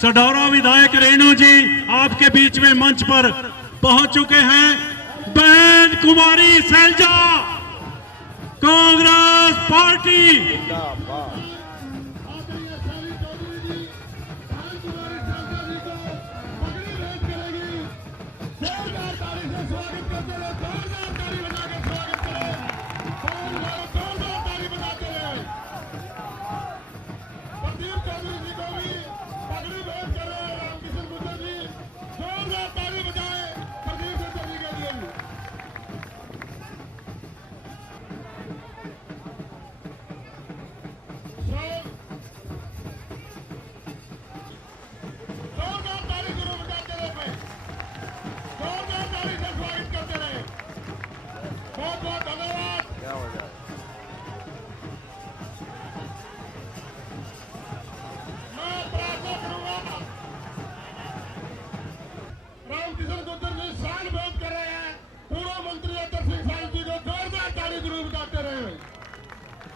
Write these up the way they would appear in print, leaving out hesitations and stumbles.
सडौरा विधायक रेणु जी आपके बीच में मंच पर पहुंच चुके हैं। बहन कुमारी शैलजा, कांग्रेस पार्टी।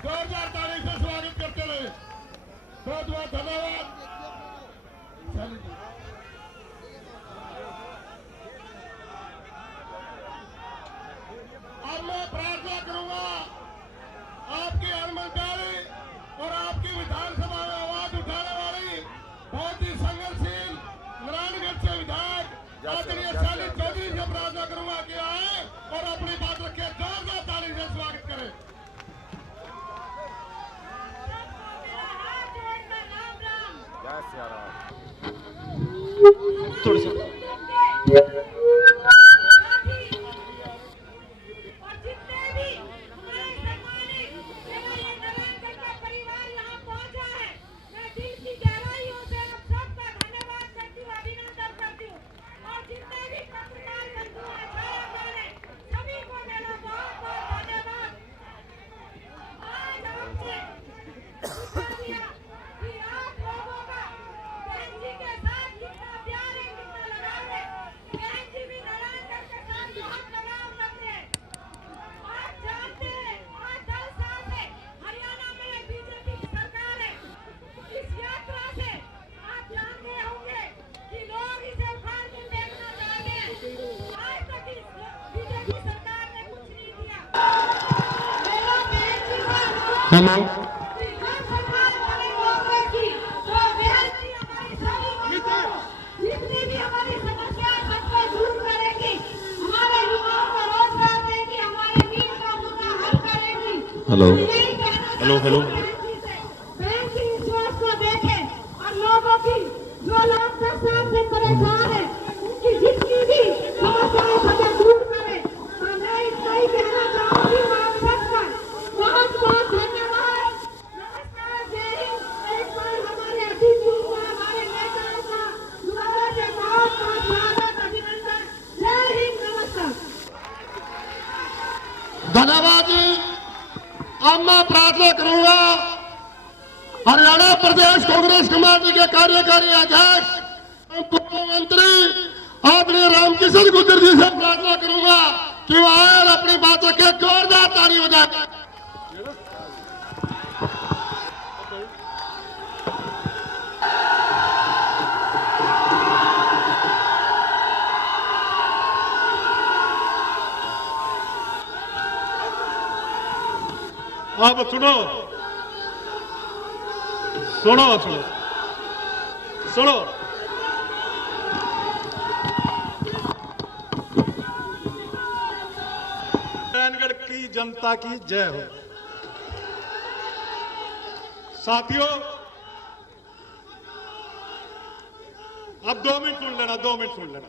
जोरदार ताली से स्वागत करते रहे। बहुत बहुत धन्यवाद। अब मैं प्रार्थना करूंगा आपकी हरमनप्यारी और आपकी विधानसभा में आवाज उठाने वाली बहुत ही संघर्षशील नारायणगढ़ से विधायक आदरणीय शैली चौधरी से प्रार्थना करूंगा कि आए और अपनी बात रखे। जोरदार ताली से स्वागत करें। थोड़ा सा हेलो हेलो हेलो हेलो को देखें और लोगों की जो लोग से परेशान है उनकी जितनी भी समस्याएं हमें दूर करे। और मैं इतना ही कहना चाहूंगी आप सबका बहुत बहुत धन्यवाद। नमस्कार, जय हिंद। एक बार हमारे अतिथि को, हमारे नेताओं का दोबारा से बहुत बहुत स्वागत, अभिनंदन। जय हिंद, नमस्कार। धन्यवाद जी। अब मैं प्रार्थना करूंगा हरियाणा प्रदेश कांग्रेस कमेटी के कार्यकारी अध्यक्ष पूर्व मंत्री आदरणीय रामकिशन गुर्जर जी से प्रार्थना करूंगा कि वो आए और अपनी बात रखे। जोरदार ताली बजाए। अब सुनो सुनो सुनो सुनो। नारायणगढ़ की जनता की जय हो। साथियों, अब 2 मिनट सुन लेना, 2 मिनट सुन लेना।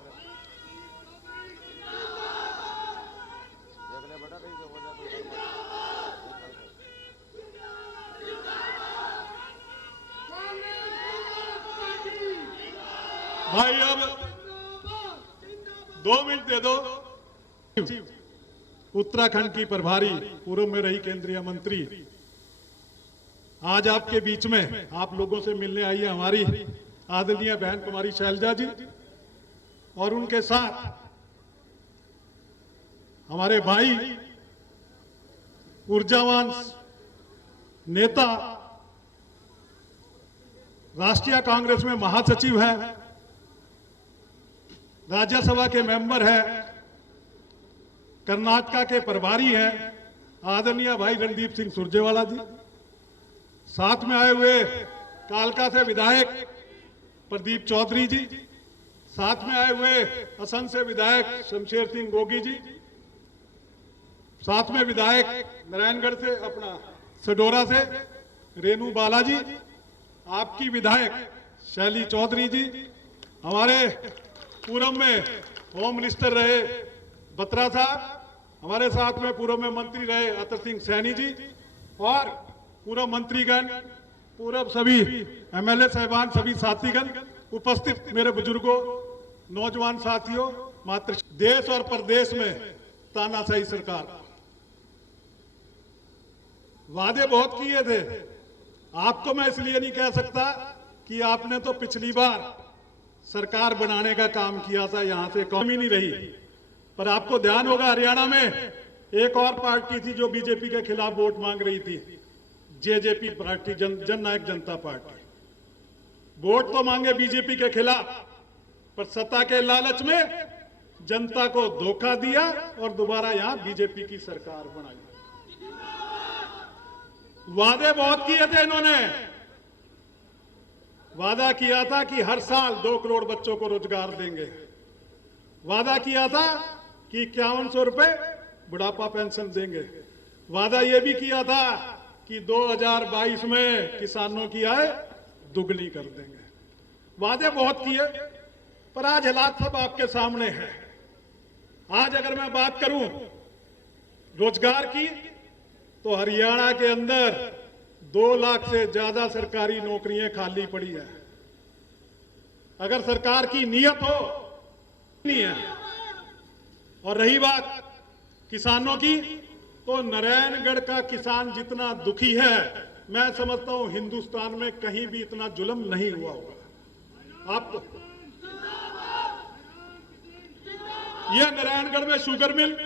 भाई अब 2 मिनट दे दो। उत्तराखंड की प्रभारी, पूर्व में रही केंद्रीय मंत्री, आज आपके बीच में आप लोगों से मिलने आई है हमारी आदरणीय बहन कुमारी शैलजा जी, और उनके साथ हमारे भाई ऊर्जावान नेता राष्ट्रीय कांग्रेस में महासचिव है, राज्यसभा के मेंबर है, कर्नाटका के प्रभारी हैं आदरणीय भाई रणदीप सिंह सुरजेवाला जी। साथ में आए हुए कालका से विधायक प्रदीप चौधरी जी, साथ में आए हुए असम से विधायक शमशेर सिंह गोगी जी, साथ में विधायक नारायणगढ़ से अपना सडोरा से रेणु बालाजी, आपकी विधायक शैली चौधरी जी, हमारे पूर्व में होम मिनिस्टर रहे बत्रा साहब, हमारे साथ में पूर्व में मंत्री रहे अतर सिंह सैनी जी, और पूर्व मंत्रीगण, पूर्व सभी एमएलए साहिबान, सभी साथीगण, उपस्थित मेरे बुजुर्गों, नौजवान साथियों, मातृ देश और प्रदेश में तानाशाही सरकार, वादे बहुत किए थे। आपको मैं इसलिए नहीं कह सकता कि आपने तो पिछली बार सरकार बनाने का काम किया था, यहां से कम ही नहीं रही। पर आपको ध्यान होगा हरियाणा में एक और पार्टी थी जो बीजेपी के खिलाफ वोट मांग रही थी, जेजेपी पार्टी, जननायक जनता पार्टी। वोट तो मांगे बीजेपी के खिलाफ, पर सत्ता के लालच में जनता को धोखा दिया और दोबारा यहां बीजेपी की सरकार बनाई। वादे बहुत किए थे इन्होंने। वादा किया था कि हर साल 2 करोड़ बच्चों को रोजगार देंगे, वादा किया था कि 5100 रुपए बुढ़ापा पेंशन देंगे, वादा यह भी किया था कि 2022 में किसानों की आय दुगनी कर देंगे। वादे बहुत किए, पर आज हालात सब आपके सामने है। आज अगर मैं बात करूं रोजगार की, तो हरियाणा के अंदर 2 लाख से ज्यादा सरकारी नौकरियां खाली पड़ी है। अगर सरकार की नियत हो, नहीं है। और रही बात किसानों की, तो नारायणगढ़ का किसान जितना दुखी है, मैं समझता हूं हिंदुस्तान में कहीं भी इतना जुल्म नहीं हुआ होगा। आप यह नारायणगढ़ में शुगर मिल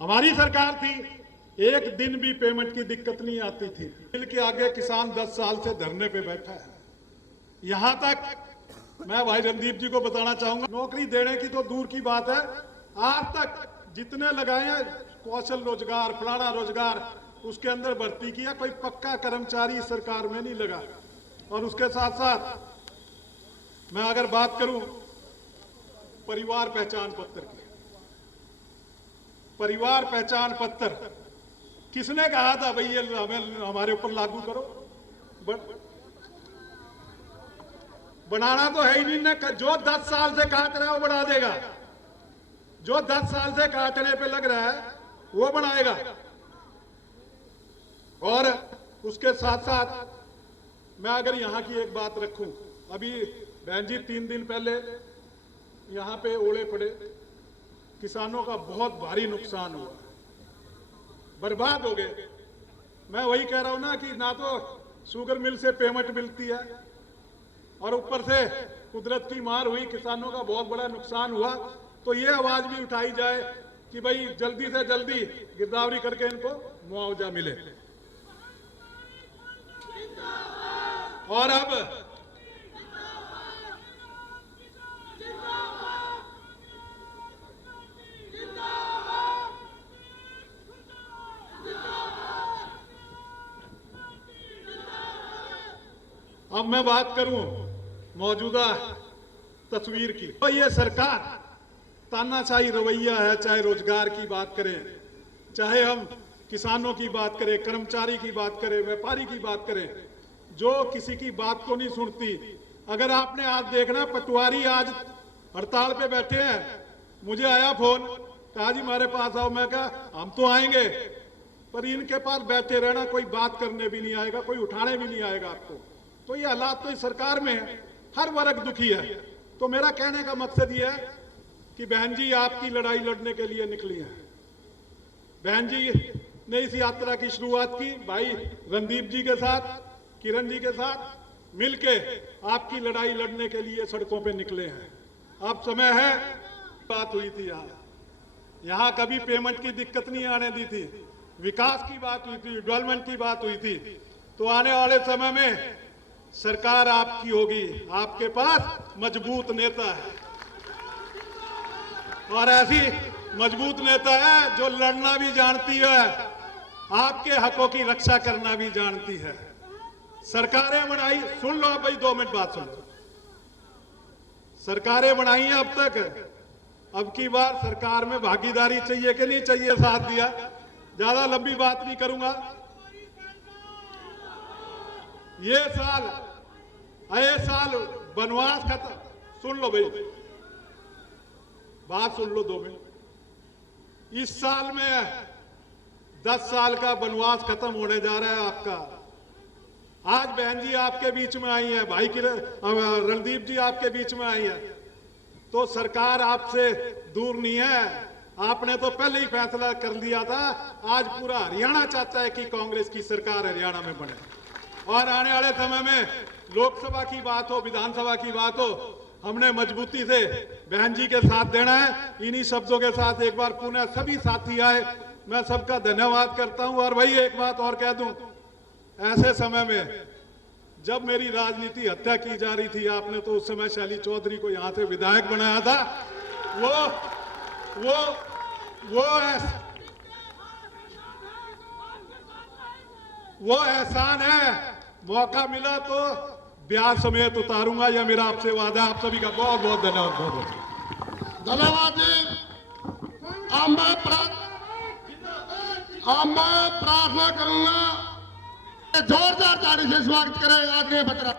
हमारी सरकार थी, एक दिन भी पेमेंट की दिक्कत नहीं आती थी। मिल के आगे किसान 10 साल से धरने पे बैठा है। यहां तक मैं भाई रणदीप जी को बताना चाहूंगा, नौकरी देने की तो दूर की बात है, आज तक जितने लगाए हैं कौशल रोजगार, फलाना रोजगार, उसके अंदर भर्ती किया, कोई पक्का कर्मचारी सरकार में नहीं लगा। और उसके साथ साथ मैं अगर बात करूं परिवार पहचान पत्र की, परिवार पहचान पत्र किसने कहा था भाई ये हमें हमारे ऊपर लागू करो? बनाना तो है ही नहीं ना। जो 10 साल से काट रहा है वो बना देगा, जो 10 साल से काटने पे लग रहा है वो बनाएगा। और उसके साथ साथ मैं अगर यहां की एक बात रखूं, अभी बहन जी 3 दिन पहले यहां पे ओले पड़े, किसानों का बहुत भारी नुकसान हुआ, बर्बाद हो गए। मैं वही कह रहा हूं ना कि ना तो शुगर मिल से पेमेंट मिलती है, और ऊपर से कुदरत की मार हुई, किसानों का बहुत बड़ा नुकसान हुआ। तो ये आवाज भी उठाई जाए कि भाई जल्दी से जल्दी गिरदावरी करके इनको मुआवजा मिले। और अब मैं बात करूं मौजूदा तस्वीर की, तो ये सरकार तानाशाही रवैया है। चाहे रोजगार की बात करें, चाहे हम किसानों की बात करें, कर्मचारी की बात करें, व्यापारी की बात करें, जो किसी की बात को नहीं सुनती। अगर आपने आज देखना, पटवारी आज हड़ताल पे बैठे हैं, मुझे आया फोन, कहा जी हमारे पास आओ। मैं कहा हम तो आएंगे, पर इनके पास बैठे रहना, कोई बात करने भी नहीं आएगा, कोई उठाने भी नहीं आएगा आपको। तो ये हालात तो इस सरकार में है, हर वर्ग दुखी है। तो मेरा कहने का मकसद ये है कि बहन जी आपकी लड़ाई लड़ने के लिए निकली है। बहन जी ने इस यात्रा की शुरुआत की भाई रणदीप जी के साथ, किरण जी के साथ मिलके आपकी लड़ाई लड़ने के लिए सड़कों पे निकले हैं। अब समय है, बात हुई थी यहाँ कभी पेमेंट की दिक्कत नहीं आने दी थी, विकास की बात हुई थी, डेवलपमेंट की बात हुई थी। तो आने वाले समय में सरकार आपकी होगी, आपके पास मजबूत नेता है और ऐसी मजबूत नेता है जो लड़ना भी जानती है, आपके हकों की रक्षा करना भी जानती है। सरकारें बनाई, सुन लो आप भाई, 2 मिनट बात सुन लो। सरकारें बनाई हैं अब तक, अब की बार सरकार में भागीदारी चाहिए कि नहीं चाहिए, साथ दिया। ज्यादा लंबी बात नहीं करूंगा। ये साल वनवास खत्म, सुन लो भाई, बात सुन लो 2 मिनट। इस साल में 10 साल का वनवास खत्म होने जा रहा है आपका। आज बहन जी आपके बीच में आई है, भाई की रणदीप जी आपके बीच में आई है, तो सरकार आपसे दूर नहीं है। आपने तो पहले ही फैसला कर लिया था। आज पूरा हरियाणा चाहता है कि कांग्रेस की सरकार हरियाणा में बने और आने वाले समय में लोकसभा की बात हो, विधानसभा की बात हो, हमने मजबूती से बहन जी के साथ देना है। इन्हीं शब्दों के साथ एक बार पुनः सभी साथी आए, मैं सबका धन्यवाद करता हूं। और भाई एक बात और कह दूं, ऐसे समय में जब मेरी राजनीति हत्या की जा रही थी, आपने तो उस समय शैली चौधरी को यहां से विधायक बनाया था। वो एहसान है, मौका मिला तो ब्याज समेत उतारूंगा, यह मेरा आपसे वादा। आप सभी का बहुत बहुत धन्यवाद। धन्यवाद जी। अब मैं प्रार्थना करूंगा, जोरदार ताली से स्वागत करें आदरणीय बत्रा।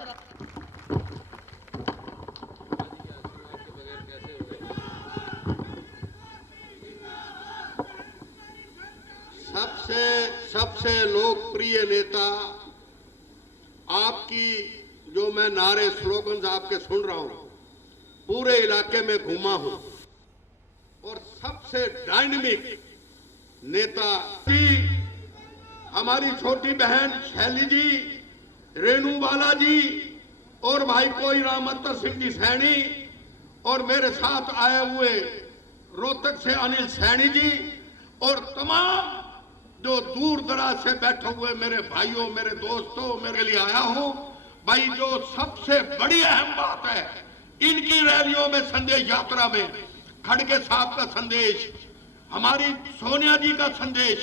सबसे लोकप्रिय नेता आपकी, जो मैं नारे स्लोगन्स आपके सुन रहा हूं, पूरे इलाके में घूमा हूं, और सबसे डायनेमिक नेता हमारी छोटी बहन शैली जी, रेणु बाला जी और भाई कोई रामअत्तर सिंह जी सैनी, और मेरे साथ आए हुए रोहतक से अनिल सैनी जी, और तमाम जो दूर दराज से बैठे हुए मेरे भाइयों, मेरे दोस्तों, मेरे लिए आया हूं। भाई जो सबसे बड़ी अहम बात है, इनकी रैलियों में, संदेश यात्रा में खड़गे साहब का संदेश, हमारी सोनिया जी का संदेश,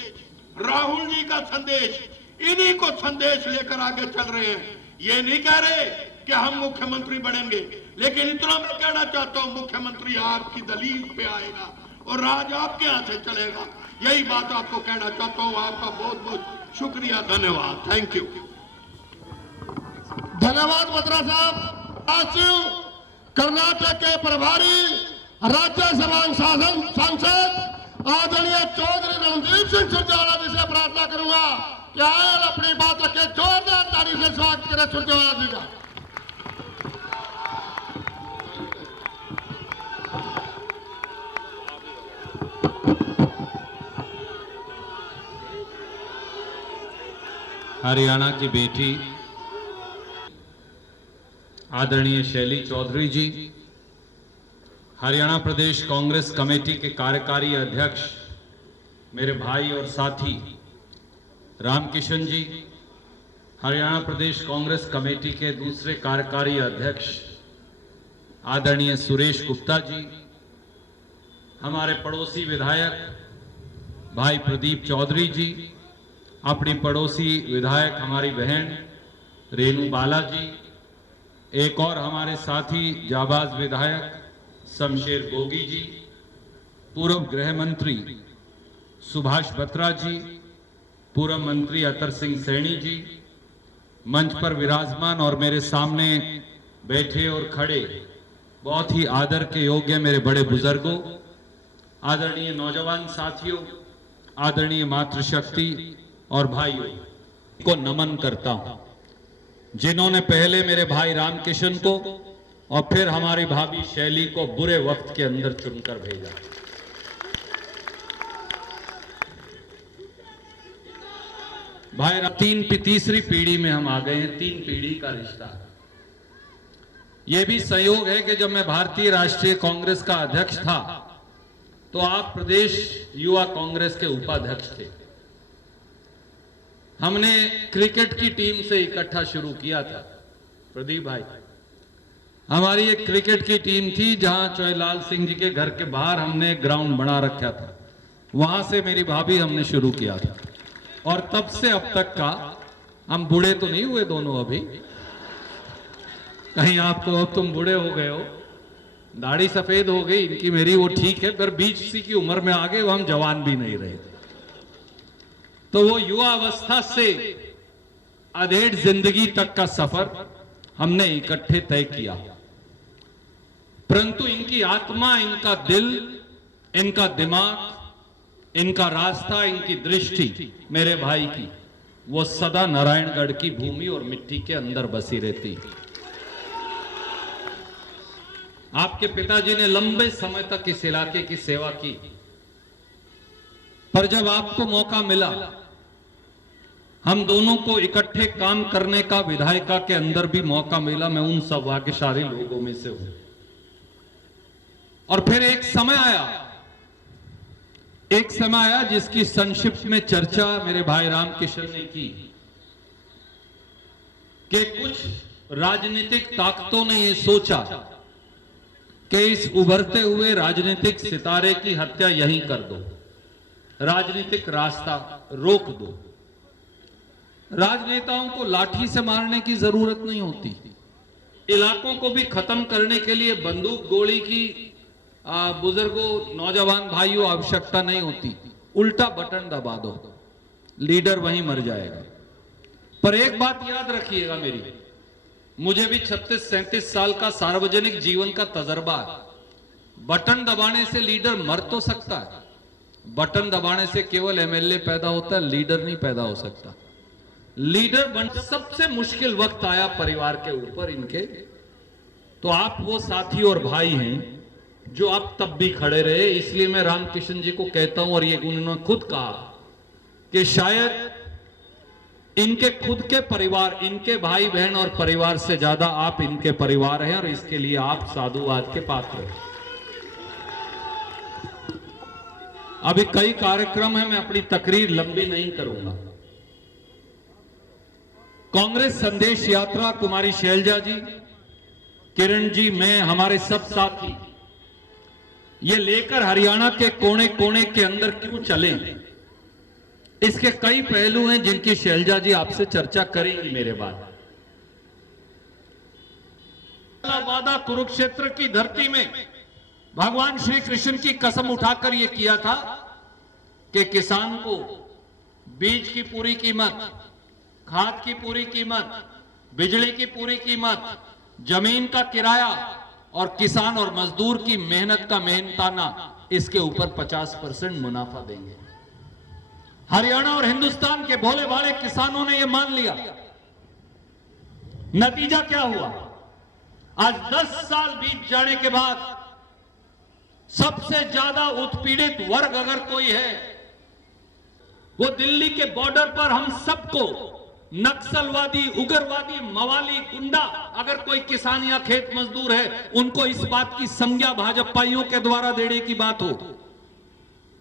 राहुल जी का संदेश, इन्हीं को संदेश लेकर आगे चल रहे हैं। ये नहीं कह रहे कि हम मुख्यमंत्री बनेंगे, लेकिन इतना मैं कहना चाहता हूं, मुख्यमंत्री आपकी दलील पे आएगा और राज आपके यहां से चलेगा। यही बात आपको कहना चाहता हूं। आपका बहुत बहुत शुक्रिया, धन्यवाद, थैंक यू। धन्यवाद बत्रा साहब। कर्नाटक के प्रभारी राज्यसभा सांसद आदरणीय चौधरी रणदीप सिंह सुरजेवाला जी से प्रार्थना करूंगा कि आए और अपनी बात रखे। जोरदार ताली से स्वागत करें सुरजेवाला जी का। हरियाणा की बेटी आदरणीय शैली चौधरी जी, हरियाणा प्रदेश कांग्रेस कमेटी के कार्यकारी अध्यक्ष मेरे भाई और साथी रामकिशन जी, हरियाणा प्रदेश कांग्रेस कमेटी के दूसरे कार्यकारी अध्यक्ष आदरणीय सुरेश गुप्ता जी, हमारे पड़ोसी विधायक भाई प्रदीप चौधरी जी, अपनी पड़ोसी विधायक हमारी बहन रेणु बाला जी, एक और हमारे साथी जाबाज विधायक शमशेर गोगी जी, पूर्व गृह मंत्री सुभाष बत्रा जी, पूर्व मंत्री अतर सिंह सैनी जी, मंच पर विराजमान और मेरे सामने बैठे और खड़े बहुत ही आदर के योग्य मेरे बड़े बुजुर्गों, आदरणीय नौजवान साथियों, आदरणीय मातृशक्ति और भाइयों को नमन करता हूं, जिन्होंने पहले मेरे भाई रामकिशन को और फिर हमारी भाभी शैली को बुरे वक्त के अंदर चुनकर भेजा। भाई तीसरी पीढ़ी में हम आ गए हैं, 3 पीढ़ी का रिश्ता। यह भी संयोग है कि जब मैं भारतीय राष्ट्रीय कांग्रेस का अध्यक्ष था तो आप प्रदेश युवा कांग्रेस के उपाध्यक्ष थे। हमने क्रिकेट की टीम से इकट्ठा शुरू किया था प्रदीप भाई, हमारी एक क्रिकेट की टीम थी जहां चौलाल सिंह जी के घर के बाहर हमने एक ग्राउंड बना रखा था। वहां से मेरी भाभी हमने शुरू किया था और तब से अब तक का, हम बूढ़े तो नहीं हुए दोनों अभी, कहीं आप तो अब तुम बूढ़े हो गए हो, दाढ़ी सफेद हो गई इनकी मेरी, वो ठीक है, पर बीच सी की उम्र में आ गए, वो हम जवान भी नहीं रहे। तो वो युवा अवस्था से अधेड़ जिंदगी तक का सफर हमने इकट्ठे तय किया, परंतु इनकी आत्मा, इनका दिल, इनका दिमाग, इनका रास्ता, इनकी दृष्टि मेरे भाई की, वो सदा नारायणगढ़ की भूमि और मिट्टी के अंदर बसी रहती। आपके पिताजी ने लंबे समय तक इस इलाके की सेवा की, पर जब आपको मौका मिला, हम दोनों को इकट्ठे काम करने का विधायिका के अंदर भी मौका मिला, मैं उन सौभाग्यशाली लोगों में से हूं। और फिर एक समय आया जिसकी संक्षिप्त में चर्चा मेरे भाई रामकिशन ने की कि कुछ राजनीतिक ताकतों ने यह सोचा कि इस उभरते हुए राजनीतिक सितारे की हत्या यहीं कर दो, राजनीतिक रास्ता रोक दो। राजनेताओं को लाठी से मारने की जरूरत नहीं होती, इलाकों को भी खत्म करने के लिए बंदूक गोली की, बुजुर्गों नौजवान भाइयों, आवश्यकता नहीं होती। उल्टा बटन दबा दो, लीडर वहीं मर जाएगा। पर एक बात याद रखिएगा मेरी, मुझे भी 36-37 साल का सार्वजनिक जीवन का तजर्बा है। बटन दबाने से लीडर मर तो सकता है, बटन दबाने से केवल एमएलए पैदा होता है, लीडर नहीं पैदा हो सकता। लीडर बन सबसे मुश्किल वक्त आया परिवार के ऊपर इनके, तो आप वो साथी और भाई हैं जो आप तब भी खड़े रहे। इसलिए मैं रामकिशन जी को कहता हूं, और ये उन्होंने खुद कहा कि शायद इनके खुद के परिवार, इनके भाई बहन और परिवार से ज्यादा आप इनके परिवार हैं, और इसके लिए आप साधुवाद के पात्र हैं। अभी कई कार्यक्रम हैं, मैं अपनी तकरीर लंबी नहीं करूंगा। कांग्रेस संदेश यात्रा कुमारी शैलजा जी, किरण जी, मैं, हमारे सब साथी ये लेकर हरियाणा के कोने कोने के अंदर क्यों चले, इसके कई पहलू हैं जिनकी शैलजा जी आपसे चर्चा करेंगी मेरे बाद। वादा कुरुक्षेत्र की धरती में भगवान श्री कृष्ण की कसम उठाकर यह किया था कि किसान को बीज की पूरी कीमत, खाद की पूरी कीमत, बिजली की पूरी कीमत, जमीन का किराया और किसान और मजदूर की मेहनत का मेहनताना, इसके ऊपर 50% मुनाफा देंगे। हरियाणा और हिंदुस्तान के भोले भाले किसानों ने यह मान लिया। नतीजा क्या हुआ? आज 10 साल बीत जाने के बाद सबसे ज्यादा उत्पीड़ित वर्ग अगर कोई है, वो दिल्ली के बॉर्डर पर हम सबको नक्सलवादी, उग्रवादी, मवाली, गुंडा, अगर कोई किसान या खेत मजदूर है, उनको इस बात की संज्ञा भाजपाइयों के द्वारा देने की बात हो।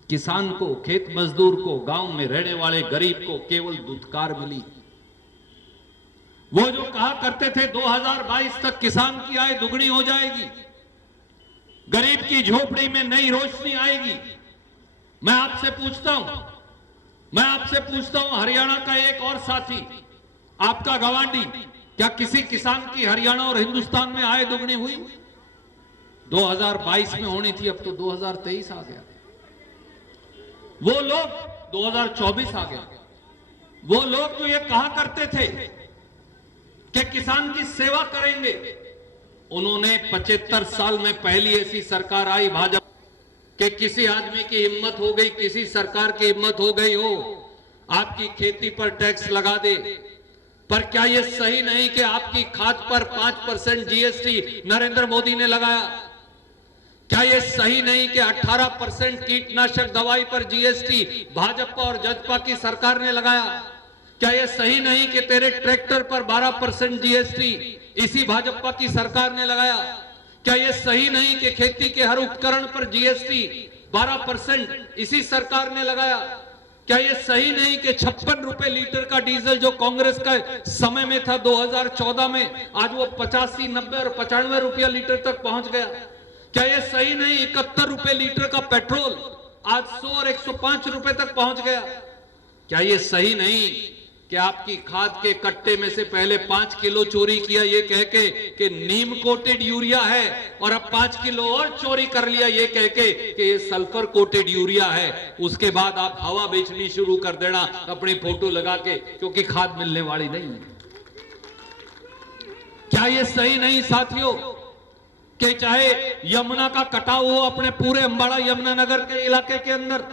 किसान को, खेत मजदूर को, गांव में रहने वाले गरीब को केवल दुत्कार मिली। वो जो कहा करते थे 2022 तक किसान की आय दुगनी हो जाएगी, गरीब की झोपड़ी में नई रोशनी आएगी। मैं आपसे पूछता हूं हरियाणा का एक और साथी, आपका गवांडी, क्या किसी किसान की हरियाणा और हिंदुस्तान में आय दुगनी हुई? 2022 में होनी थी, अब तो 2023 आ गया। वो लोग 2024 आ गया। वो लोग जो ये कहा करते थे कि किसान की सेवा करेंगे, उन्होंने 75 साल में पहली ऐसी सरकार आई भाजपा कि किसी आदमी की हिम्मत हो गई, किसी सरकार की हिम्मत हो गई हो आपकी खेती पर टैक्स लगा दे। पर क्या यह सही नहीं कि आपकी खाद पर 5% जीएसटी नरेंद्र मोदी ने लगाया? क्या यह सही नहीं कि 18% कीटनाशक दवाई पर जीएसटी भाजपा और जजपा की सरकार ने लगाया? क्या यह सही नहीं कि तेरे ट्रैक्टर पर 12% जीएसटी इसी भाजपा की सरकार ने लगाया? क्या यह सही नहीं कि खेती के हर उपकरण पर जीएसटी 12% इसी सरकार ने लगाया? क्या ये सही नहीं कि 56 रुपए लीटर का डीजल जो कांग्रेस का समय में था 2014 में, आज वो 85, 90 और 95 रुपया लीटर तक पहुंच गया? क्या ये सही नहीं 71 रुपए लीटर का पेट्रोल आज 100 और 105 रुपए तक पहुंच गया? क्या ये सही नहीं कि आपकी खाद के कट्टे में से पहले 5 किलो चोरी किया ये कह के कि नीम कोटेड यूरिया है, और अब 5 किलो और चोरी कर लिया ये कह के कि ये सल्फर कोटेड यूरिया है? उसके बाद आप हवा बेचनी शुरू कर देना अपनी फोटो लगा के, क्योंकि खाद मिलने वाली नहीं है। क्या ये सही नहीं साथियों कि चाहे यमुना का कटाव हो अपने पूरे अंबाड़ा यमुनानगर के इलाके के अंदर,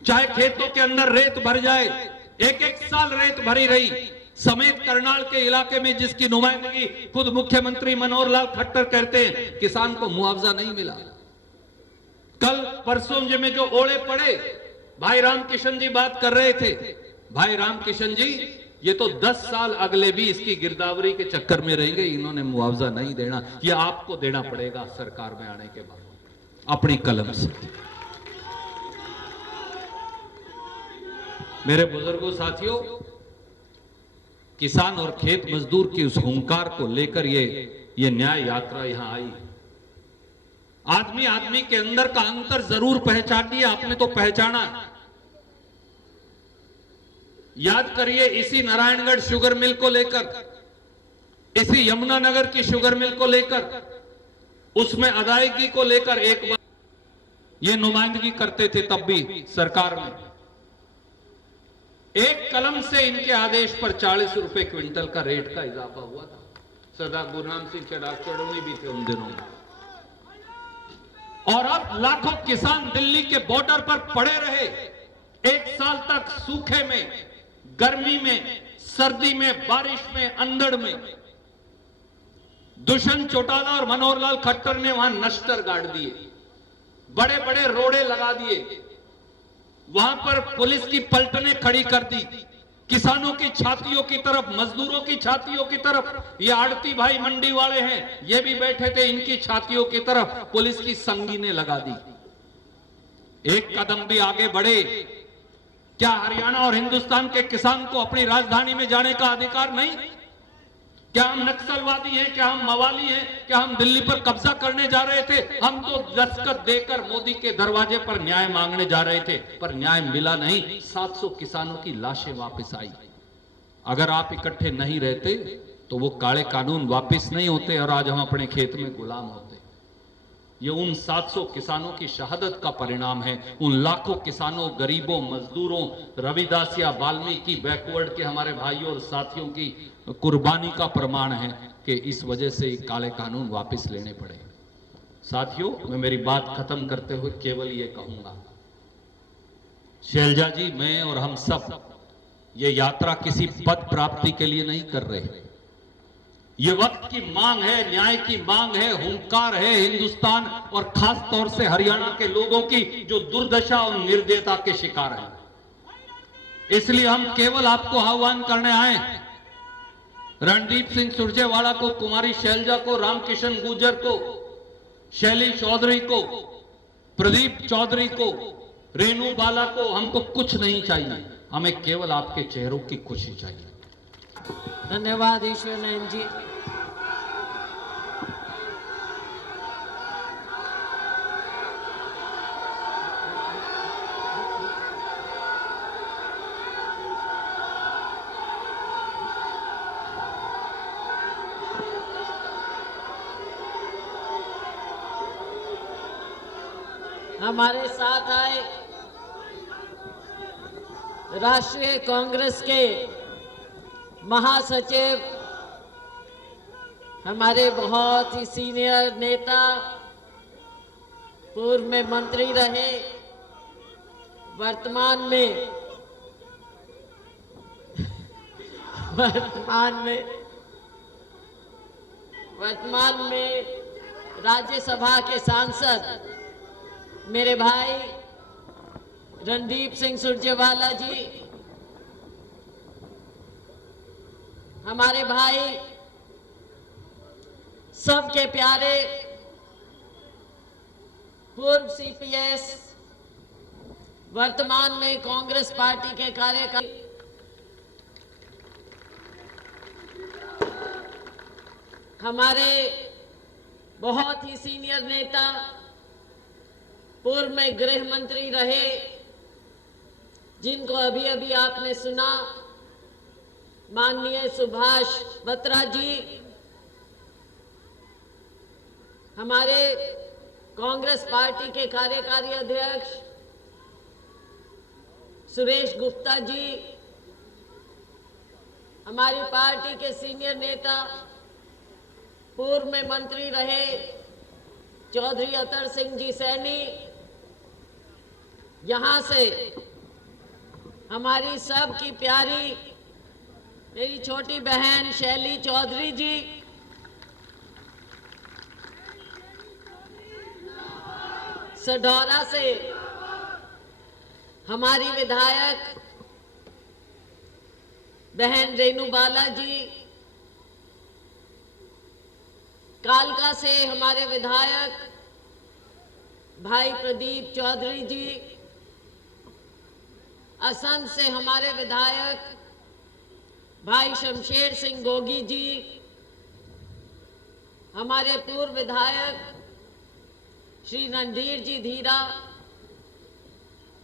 चाहे खेतों के अंदर रेत भर जाए, एक साल रेत भरी रही, समेत करनाल के इलाके में जिसकी नुमाइंदगी खुद मुख्यमंत्री मनोहर लाल खट्टर करते हैं, किसान को मुआवजा नहीं मिला। कल परसों में जो ओले पड़े, भाई रामकिशन जी बात कर रहे थे। भाई रामकिशन जी, ये तो 10 साल अगले भी इसकी गिरदावरी के चक्कर में रहेंगे, इन्होंने मुआवजा नहीं देना, ये आपको देना पड़ेगा सरकार में आने के बाद अपनी कलम से। मेरे बुजुर्गों साथियों, किसान और खेत मजदूर की उस हुंकार को लेकर ये न्याय यात्रा यहां आई। आदमी आदमी के अंदर का अंतर जरूर पहचान लिया, आपने तो पहचाना। याद करिए, इसी नारायणगढ़ शुगर मिल को लेकर, इसी यमुनानगर की शुगर मिल को लेकर, उसमें अदायगी को लेकर एक बार ये नुमाइंदगी करते थे तब भी सरकार में। एक कलम से इनके आदेश पर 40 रुपए क्विंटल का रेट का इजाफा हुआ था। सरदार गुरनाम सिंह चढ़ावी भी थे उन दिनों में। और अब लाखों किसान दिल्ली के बॉर्डर पर पड़े रहे, 1 साल तक सूखे में, गर्मी में, सर्दी में, बारिश में, अंधड़ में। दुष्यंत चौटाला और मनोहर लाल खट्टर ने वहां नश्तर गाड़ दिए, बड़े बड़े रोड़े लगा दिए, वहां पर पुलिस की पलटनें खड़ी कर दी, किसानों की छातियों की तरफ, मजदूरों की छातियों की तरफ। ये आड़ती भाई मंडी वाले हैं, ये भी बैठे थे, इनकी छातियों की तरफ पुलिस की संगीनें लगा दी। एक कदम भी आगे बढ़े, क्या हरियाणा और हिंदुस्तान के किसान को अपनी राजधानी में जाने का अधिकार नहीं? क्या हम नक्सलवादी हैं? क्या हम मवाली हैं? क्या हम दिल्ली पर कब्जा करने जा रहे थे? हम तो दस्तखत देकर मोदी के दरवाजे पर न्याय मांगने जा रहे थे, पर न्याय मिला नहीं। 700 किसानों की लाशें वापस आई। अगर आप इकट्ठे नहीं रहते तो वो काले कानून वापस नहीं होते और आज हम अपने खेत में गुलाम होते। ये उन 700 किसानों की शहादत का परिणाम है, उन लाखों किसानों, गरीबों, मजदूरों, रविदास या वाल्मीकि बैकवर्ड के हमारे भाइयों और साथियों की कुर्बानी का प्रमाण है कि इस वजह से काले कानून वापस लेने पड़े। साथियों, मैं मेरी बात खत्म करते हुए केवल ये कहूंगा, शैलजा जी, मैं और हम सब ये यात्रा किसी पद प्राप्ति के लिए नहीं कर रहे। ये वक्त की मांग है, न्याय की मांग है, हुंकार है हिंदुस्तान और खास तौर से हरियाणा के लोगों की जो दुर्दशा और निर्दयता के शिकार हैं। इसलिए हम केवल आपको आह्वान करने आए, रणदीप सिंह सुरजेवाला को, कुमारी शैलजा को, रामकिशन गुर्जर को, शैली चौधरी को, प्रदीप चौधरी को, रेणु बाला को, हमको कुछ नहीं चाहिए, हमें केवल आपके चेहरों की खुशी चाहिए। धन्यवाद ईश्वर नयन जी। हमारे साथ आए राष्ट्रीय कांग्रेस के महासचिव, हमारे बहुत ही सीनियर नेता, पूर्व में मंत्री रहे, वर्तमान में राज्यसभा के सांसद मेरे भाई रणदीप सिंह सुरजेवाला जी, हमारे भाई सबके प्यारे पूर्व CPS वर्तमान में कांग्रेस पार्टी के कार्यकारी हमारे बहुत ही सीनियर नेता, पूर्व में गृह मंत्री रहे, जिनको अभी अभी आपने सुना, माननीय सुभाष बत्रा जी, हमारे कांग्रेस पार्टी के कार्यकारी अध्यक्ष सुरेश गुप्ता जी, हमारी पार्टी के सीनियर नेता, पूर्व में मंत्री रहे चौधरी अतर सिंह जी सैनी, यहाँ से हमारी सबकी प्यारी मेरी छोटी बहन शैली चौधरी जी, सढौरा से हमारी विधायक बहन रेणु बाला जी, कालका से हमारे विधायक भाई प्रदीप चौधरी जी, असंध से हमारे विधायक भाई शमशेर सिंह गोगी जी, हमारे पूर्व विधायक श्री रणधीर जी धीरा,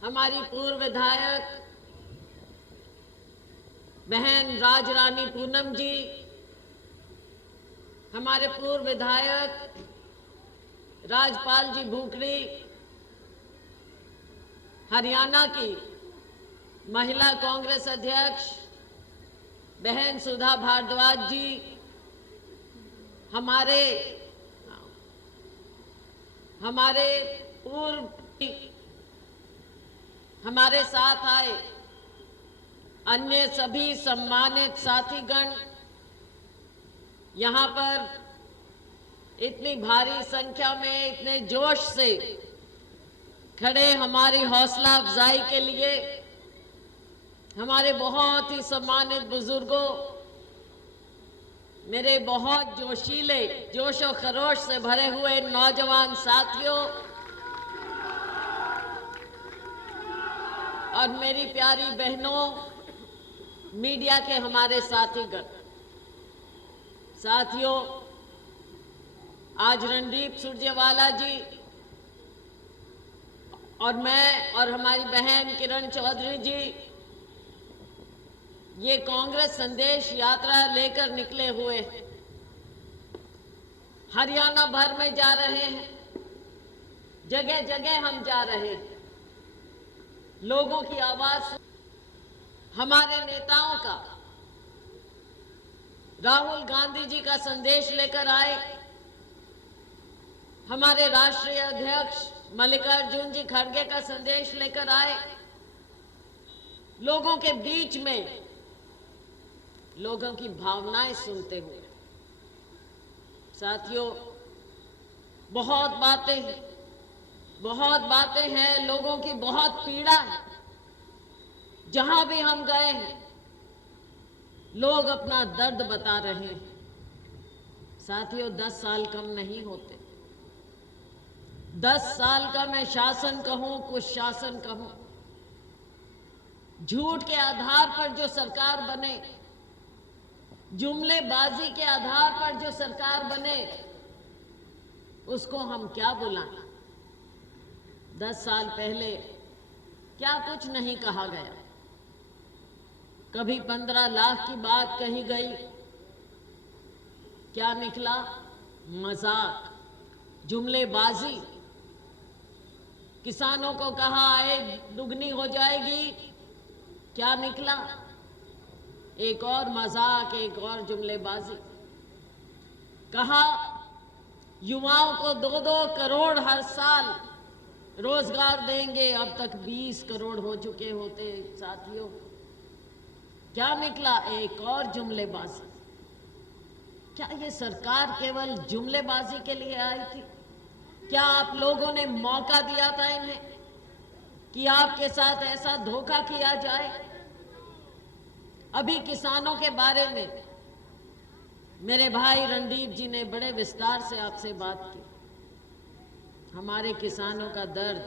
हमारी पूर्व विधायक बहन राजरानी पूनम जी, हमारे पूर्व विधायक राजपाल जी भूखरी, हरियाणा की महिला कांग्रेस अध्यक्ष बहन सुधा भारद्वाज जी, हमारे पूर्व हमारे साथ आए अन्य सभी सम्मानित साथीगण, यहाँ पर इतनी भारी संख्या में इतने जोश से खड़े हमारी हौसला अफजाई के लिए, हमारे बहुत ही सम्मानित बुजुर्गों, मेरे बहुत जोशीले जोश और खरोश से भरे हुए नौजवान साथियों और मेरी प्यारी बहनों, मीडिया के हमारे साथीगण, साथियों, आज रणदीप सुरजेवाला जी और मैं और हमारी बहन किरण चौधरी जी ये कांग्रेस संदेश यात्रा लेकर निकले हुए हैं। हरियाणा भर में जा रहे हैं, जगह जगह हम जा रहे हैं, लोगों की आवाज, हमारे नेताओं का, राहुल गांधी जी का संदेश लेकर आए, हमारे राष्ट्रीय अध्यक्ष मल्लिकार्जुन जी खड़गे का संदेश लेकर आए, लोगों के बीच में लोगों की भावनाएं सुनते हुए। साथियों, बहुत बातें हैं, लोगों की बहुत पीड़ा है। जहां भी हम गए हैं, लोग अपना दर्द बता रहे हैं। साथियों, 10 साल कम नहीं होते। 10 साल का मैं शासन कहूं, कुछ शासन कहूं, झूठ के आधार पर जो सरकार बने, जुमलेबाजी के आधार पर जो सरकार बने, उसको हम क्या बुलाएं? 10 साल पहले क्या कुछ नहीं कहा गया। कभी 15 लाख की बात कही गई, क्या निकला? मजाक, जुमलेबाजी। किसानों को कहा आय दुगनी हो जाएगी, क्या निकला? एक और मजाक, एक और जुमलेबाजी। कहा युवाओं को 2-2 करोड़ हर साल रोजगार देंगे, अब तक 20 करोड़ हो चुके होते। साथियों, क्या निकला? एक और जुमलेबाजी। क्या ये सरकार केवल जुमलेबाजी के लिए आई थी? क्या आप लोगों ने मौका दिया था इन्हें कि आपके साथ ऐसा धोखा किया जाए? अभी किसानों के बारे में मेरे भाई रणदीप जी ने बड़े विस्तार से आपसे बात की। हमारे किसानों का दर्द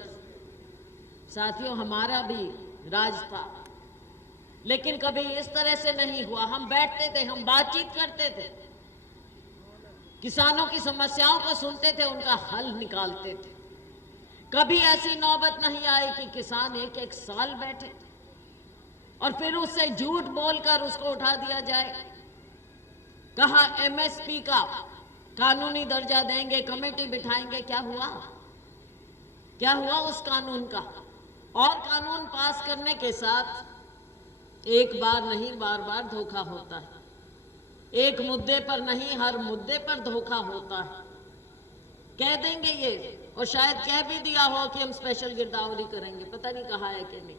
साथियों, हमारा भी राज था, लेकिन कभी इस तरह से नहीं हुआ। हम बैठते थे, हम बातचीत करते थे, किसानों की समस्याओं को सुनते थे, उनका हल निकालते थे। कभी ऐसी नौबत नहीं आई कि किसान एक एक साल बैठे और फिर उससे झूठ बोलकर उसको उठा दिया जाए। कहा एमएसपी का कानूनी दर्जा देंगे, कमेटी बिठाएंगे। क्या हुआ? क्या हुआ उस कानून का? और कानून पास करने के साथ एक बार नहीं, बार बार धोखा होता है। एक मुद्दे पर नहीं, हर मुद्दे पर धोखा होता है। कह देंगे ये, और शायद कह भी दिया हो कि हम स्पेशल गिरदावरी करेंगे, पता नहीं कहा है कि नहीं,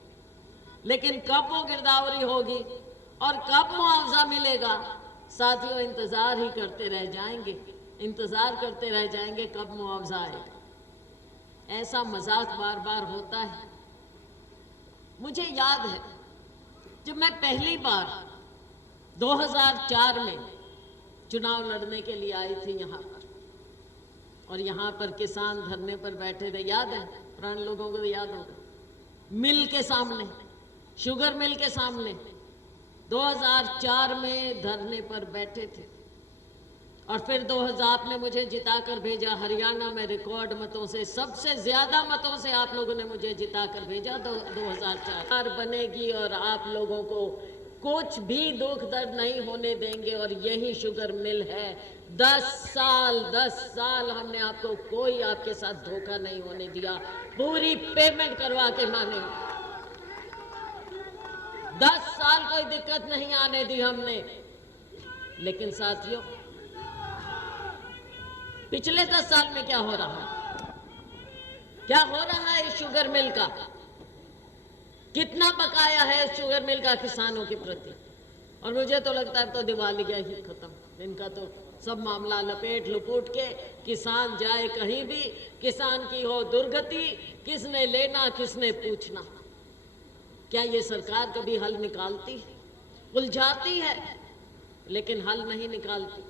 लेकिन कब वो गिरदावरी होगी और कब मुआवजा मिलेगा, साथियों इंतजार ही करते रह जाएंगे, इंतजार करते रह जाएंगे कब मुआवजा आएगा। ऐसा मजाक बार बार होता है। मुझे याद है जब मैं पहली बार 2004 में चुनाव लड़ने के लिए आई थी यहाँ पर, और यहाँ पर किसान धरने पर बैठे थे, याद है? पुराने लोगों को तो याद होगा। मिल के सामने, शुगर मिल के सामने 2004 में धरने पर बैठे थे। और फिर 2000 ने मुझे जिताकर भेजा हरियाणा में रिकॉर्ड मतों से, सबसे ज्यादा मतों से आप लोगों ने मुझे जिताकर भेजा 2004 बनेगी और आप लोगों को कुछ भी दुख दर्द नहीं होने देंगे। और यही शुगर मिल है। 10 साल हमने आपको कोई आपके साथ धोखा नहीं होने दिया, पूरी पेमेंट करवा के मानेंगे। 10 साल कोई दिक्कत नहीं आने दी हमने। लेकिन साथियों, पिछले 10 साल में क्या हो रहा है? क्या हो रहा है इस शुगर मिल का? कितना बकाया है इस शुगर मिल का किसानों के प्रति? और मुझे तो लगता है तो दिवाली ही खत्म, इनका तो सब मामला लपेट लुपूट के किसान जाए कहीं भी, किसान की हो दुर्गति, किसने लेना किसने पूछना। क्या ये सरकार कभी हल निकालती? उलझाती है लेकिन हल नहीं निकालती।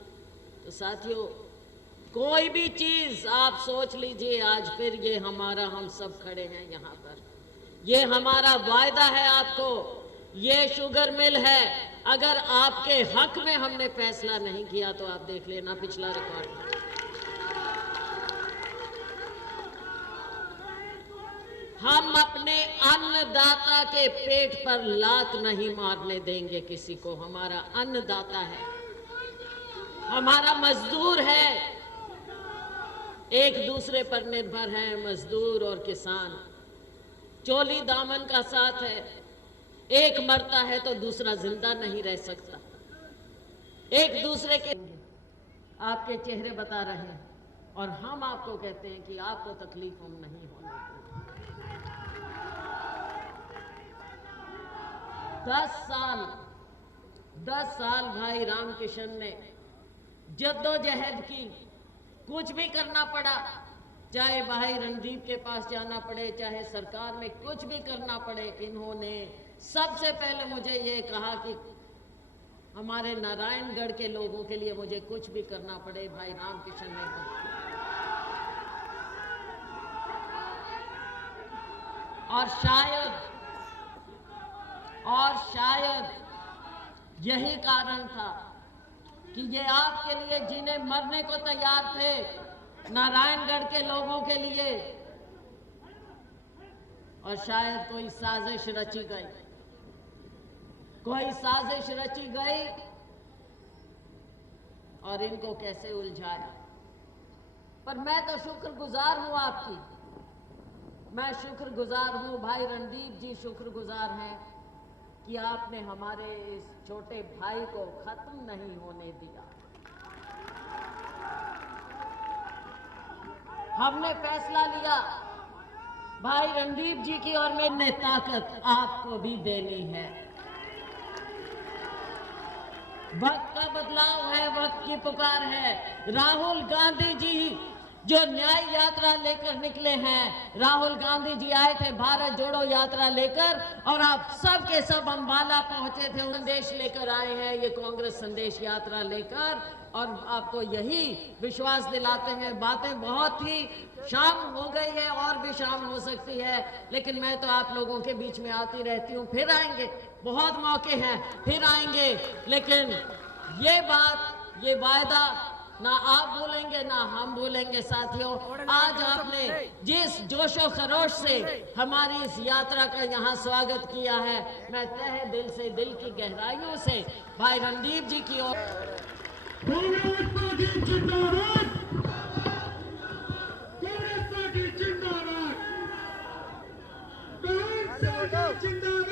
तो साथियों, कोई भी चीज आप सोच लीजिए, आज फिर ये हमारा, हम सब खड़े हैं यहाँ पर, ये हमारा वायदा है आपको, ये शुगर मिल है। अगर आपके हक में हमने फैसला नहीं किया तो आप देख लेना पिछला रिकॉर्ड। हम अपने अन्नदाता के पेट पर लात नहीं मारने देंगे किसी को। हमारा अन्नदाता है, हमारा मजदूर है, एक दूसरे पर निर्भर है मजदूर और किसान। चोली दामन का साथ है, एक मरता है तो दूसरा जिंदा नहीं रह सकता। एक दूसरे के आपके चेहरे बता रहे हैं और हम आपको कहते हैं कि आपको तकलीफ हम नहीं होने देंगे। 10 साल भाई रामकिशन ने जद्दोजहद की, कुछ भी करना पड़ा, चाहे भाई रणदीप के पास जाना पड़े, चाहे सरकार में कुछ भी करना पड़े। इन्होंने सबसे पहले मुझे ये कहा कि हमारे नारायणगढ़ के लोगों के लिए मुझे कुछ भी करना पड़े, भाई रामकिशन ने कहा। और शायद यही कारण था कि ये आपके लिए जिन्हें मरने को तैयार थे, नारायणगढ़ के लोगों के लिए, और शायद कोई साजिश रची गई, कोई साजिश रची गई और इनको कैसे उलझाया। पर मैं तो शुक्रगुजार हूं आपकी, मैं शुक्रगुजार हूं, भाई रणदीप जी शुक्रगुजार हैं कि आपने हमारे इस छोटे भाई को खत्म नहीं होने दिया। हमने फैसला लिया भाई रणदीप जी की, और मैंने ताकत आपको भी देनी है। वक्त का बदलाव है, वक्त की पुकार है। राहुल गांधी जी जो न्याय यात्रा लेकर निकले हैं। राहुल गांधी जी आए थे भारत जोड़ो यात्रा लेकर, और आप सब के सब अंबाला पहुंचे थे, संदेश लेकर आए हैं ये कांग्रेस संदेश यात्रा लेकर, और आपको यही विश्वास दिलाते हैं। बातें बहुत ही शाम हो गई है और भी शाम हो सकती है, लेकिन मैं तो आप लोगों के बीच में आती रहती हूँ, फिर आएंगे, बहुत मौके हैं, फिर आएंगे। लेकिन ये बात, ये वायदा ना आप भूलेंगे ना हम भूलेंगे। साथियों, आज आपने जिस जोशो खरोश से हमारी इस यात्रा का यहाँ स्वागत किया है, मैं तहे दिल से, दिल की गहराइयों से भाई रणदीप जी की ओर कांग्रेस पार्टी जिंदाबाद, कांग्रेस पार्टी जिंदाबाद, कांग्रेस पार्टी जिंदाबाद।